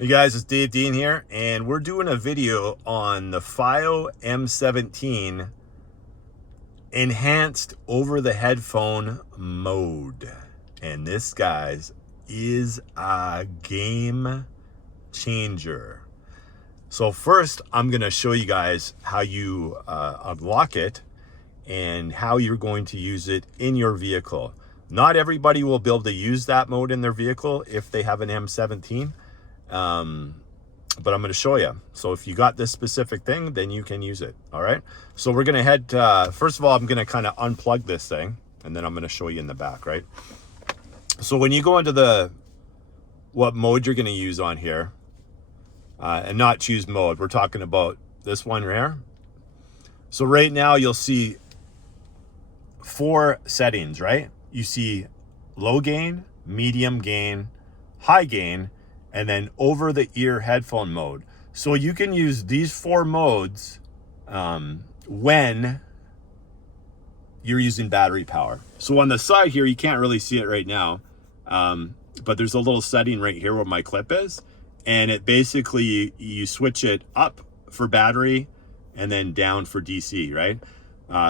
Hey guys, it's Dave Dean here, and we're doing a video on the FiiO M17 enhanced over the headphone mode. And this, guys, is a game changer. So first, I'm going to show you guys how you unlock it and how you're going to use it in your vehicle. Not everybody will be able to use that mode in their vehicle if they have an M17. But I'm going to show you. So if you got this specific thing, then you can use it. All right. So we're going to head, first of all, I'm going to kind of unplug this thing, and then I'm going to show you in the back, right? So when you go into what mode you're going to use on here, and not choose mode, we're talking about this one here. So right now you'll see 4 settings, right? You see low gain, medium gain, high gain, and then over the ear headphone mode. So you can use these 4 modes when you're using battery power. So on the side here, you can't really see it right now, but there's a little setting right here where my clip is, and it basically, you switch it up for battery and then down for DC, right?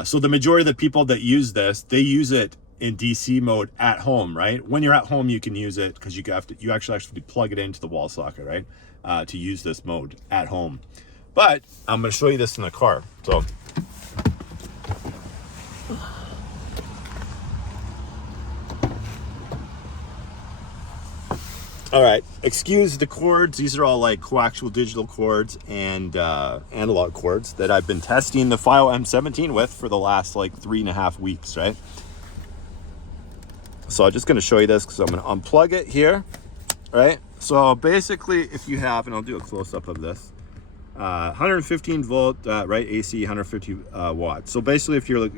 So the majority of the people that use this, they use it in DC mode at home, right? When you're at home, you can use it because you actually plug it into the wall socket, right? To use this mode at home. But I'm going to show you this in the car. So all right, excuse the cords. These are all like coaxial digital cords and analog cords that I've been testing the FiiO M17 with for the last like 3.5 weeks, right? So I'm just going to show you this because I'm going to unplug it here, right? So basically, if you have, and I'll do a close-up of this, 115 volt, right, AC, 150 watts. So basically, if you're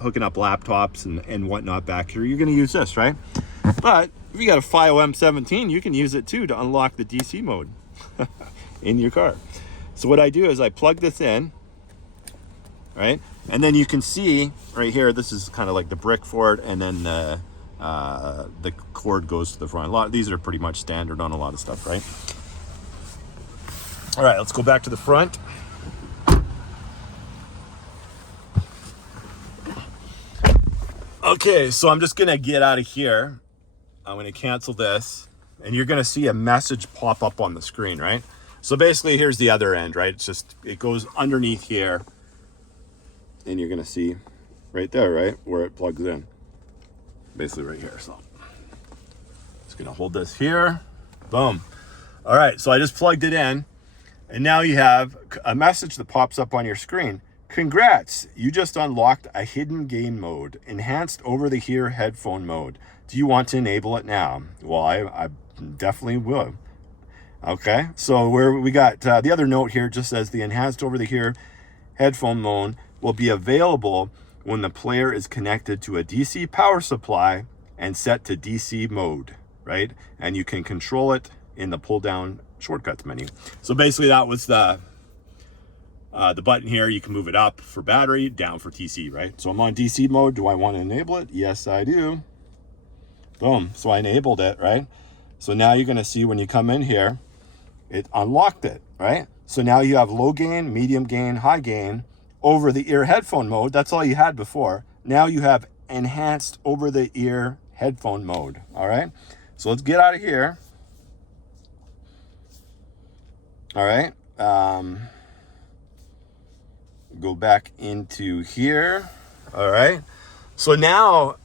hooking up laptops and whatnot back here, you're going to use this, right? But if you got a FiiO M17, you can use it too to unlock the DC mode in your car. So what I do is I plug this in, right? And then you can see right here, this is kind of like the brick for it, and then the cord goes to the front. A lot, these are pretty much standard on a lot of stuff, right? All right, let's go back to the front. Okay, so I'm just gonna get out of here. I'm gonna cancel this, and you're gonna see a message pop up on the screen, right? So basically, here's the other end, right? It goes underneath here, and you're gonna see right there, right, where it plugs in. Basically right here. So just gonna hold this here. Boom. All right, so I just plugged it in, and now you have a message that pops up on your screen. Congrats, you just unlocked a hidden gain mode, enhanced over the ear headphone mode. Do you want to enable it now? Well, I definitely will. Okay, so where we got the other note here just says the enhanced over the ear headphone mode will be available when the player is connected to a DC power supply and set to DC mode, right? And you can control it in the pull down shortcuts menu. So basically that was the button here. You can move it up for battery, down for DC, right? So I'm on DC mode. Do I want to enable it? Yes, I do. Boom. So I enabled it, right? So now you're going to see when you come in here, it unlocked it, right? So now you have low gain, medium gain, high gain over the ear headphone mode. That's all you had before. Now you have enhanced over the ear headphone mode. All right. So let's get out of here. All right. Go back into here. All right. So now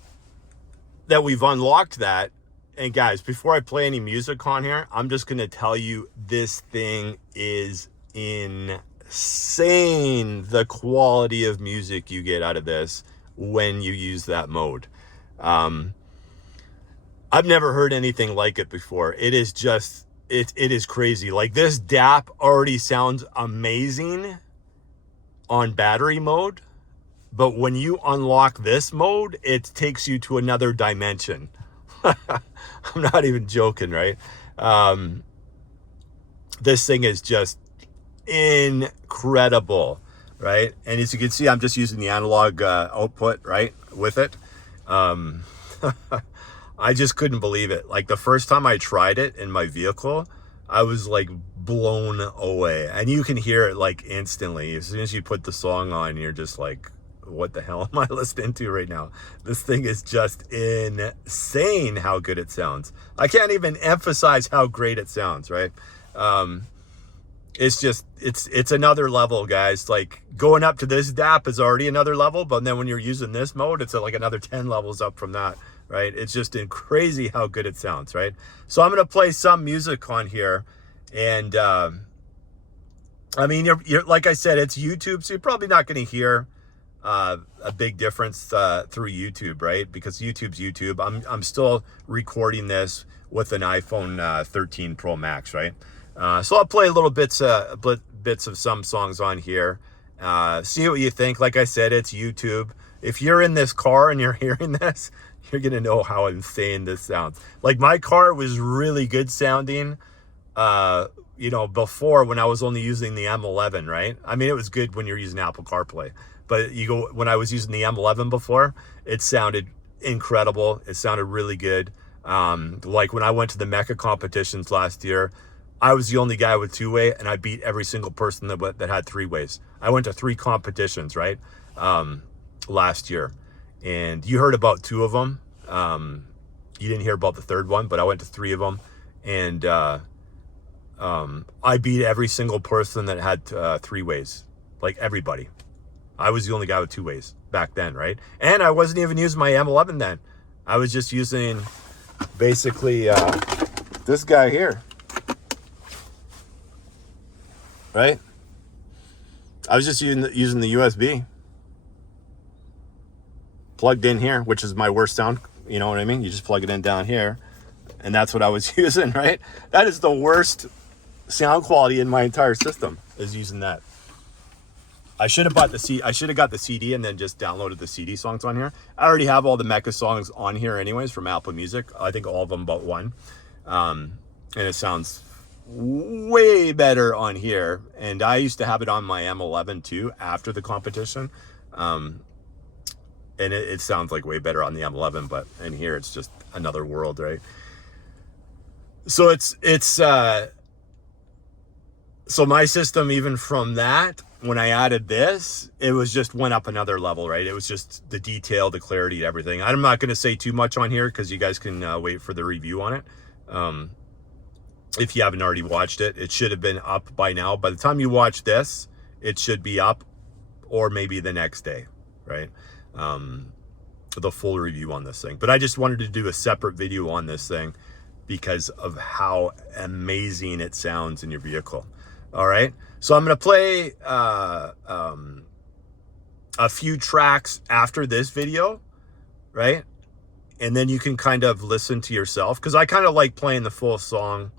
that we've unlocked that, and guys, before I play any music on here, I'm just going to tell you this thing is insane, the quality of music you get out of this when you use that mode. I've never heard anything like it before. It is just, it is crazy. Like this DAP already sounds amazing on battery mode, but when you unlock this mode, it takes you to another dimension. I'm not even joking, right? This thing is just incredible, right? And as you can see, I'm just using the analog output, right, with it. I just couldn't believe it. Like the first time I tried it in my vehicle, I was like blown away. And you can hear it like instantly. As soon as you put the song on, you're just like, what the hell am I listening to right now? This thing is just insane how good it sounds. I can't even emphasize how great it sounds, right? It's just, it's another level, guys. Like going up to this DAP is already another level, but then when you're using this mode, it's like another 10 levels up from that, right? It's just crazy how good it sounds, right? So I'm going to play some music on here. And, I mean, you're like I said, it's YouTube, so you're probably not going to hear a big difference through YouTube, right? Because YouTube's YouTube. I'm still recording this with an iPhone 13 Pro Max, right? So I'll play little bits of some songs on here. See what you think. Like I said, it's YouTube. If you're in this car and you're hearing this, you're gonna know how insane this sounds. Like my car was really good sounding, you know, before when I was only using the M11, right? I mean, it was good when you're using Apple CarPlay. But when I was using the M11 before, it sounded incredible. It sounded really good. Like when I went to the Mecha competitions last year, I was the only guy with two-way, and I beat every single person that had three-ways. I went to 3 competitions, right, last year. And you heard about 2 of them. You didn't hear about the 3rd one, but I went to 3 of them. And I beat every single person that had 3-ways, like everybody. I was the only guy with 2-ways back then, right? And I wasn't even using my M11 then. I was just using basically this guy here, right? I was just using the USB plugged in here, which is my worst sound. You know what I mean? You just plug it in down here, and that's what I was using, right? That is the worst sound quality in my entire system, is using that. I should have got the CD and then just downloaded the CD songs on here. I already have all the Mecha songs on here anyways from Apple Music. I think all of them but one. And it sounds way better on here. And I used to have it on my M11 too after the competition. And it sounds like way better on the M11, but in here it's just another world, right? So so my system, even from that, when I added this, it was just went up another level, right? It was just the detail, the clarity, everything. I'm not going to say too much on here because you guys can wait for the review on it. If you haven't already watched it, it should have been up by now. By the time you watch this, it should be up, or maybe the next day, right? The full review on this thing. But I just wanted to do a separate video on this thing because of how amazing it sounds in your vehicle. All right, so I'm going to play a few tracks after this video, right? And then you can kind of listen to yourself, because I kind of like playing the full song.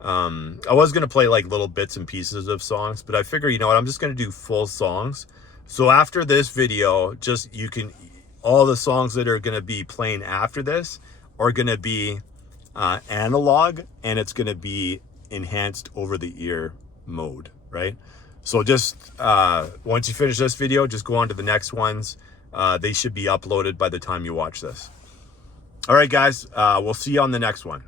I was going to play like little bits and pieces of songs, but I figure, you know what, I'm just going to do full songs. So after this video, all the songs that are going to be playing after this are going to be analog, and it's going to be enhanced over the ear mode, right? So just once you finish this video, just go on to the next ones. They should be uploaded by the time you watch this. All right, guys, we'll see you on the next one.